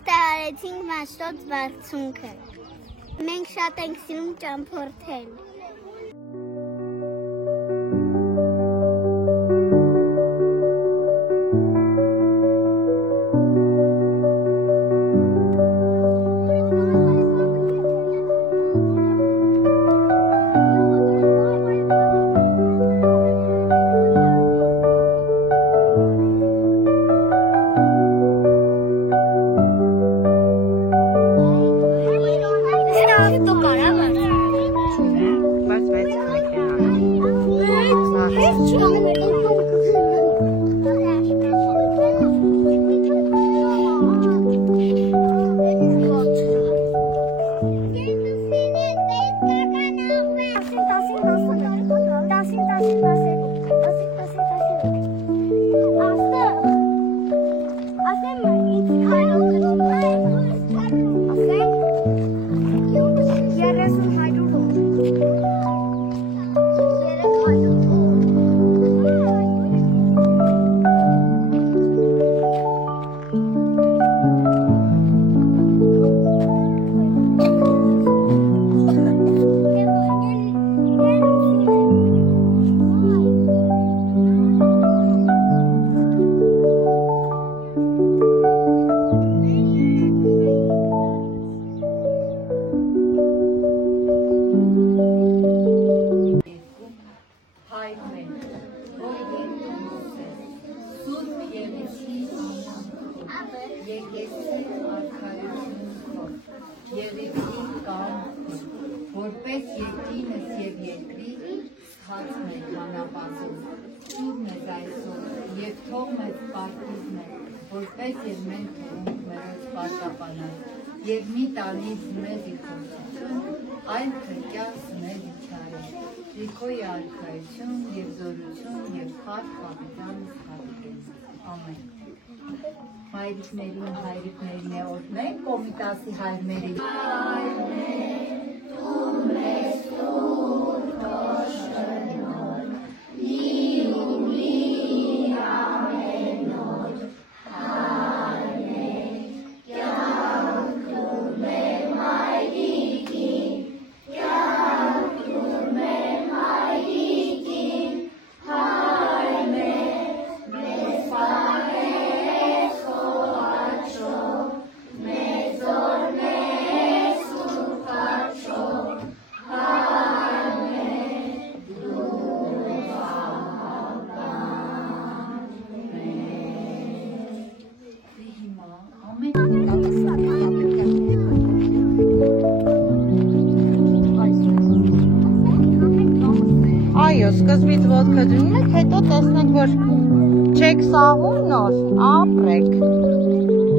հաղթահարեցինք Մաշտոց բարձունքը։ Մենք շատ ենք սիրում ճամփորդել։ Որպես երկինս և երկրի սխացն է հանապազում, ծուր մեզ այսօր և թող մեզ պարտիզ մեր, որպես և մենք թողունք մերոց պարտապանած, և մի տանից մեզ իքոսություն, այլ քրկյաս մեզ իչարի, Տիրքոյի արքայություն և զորություն և խարկ հավիտանս հավիտենս, ամեն։ Հայրիկներին, հայրիկներին է օրհնենք, Կոմիտասի հայրներին։ Այո, սկզբից ոտքը դնում եք, հետո տեսնեք, որ չեք սահում նոր, ապրեք։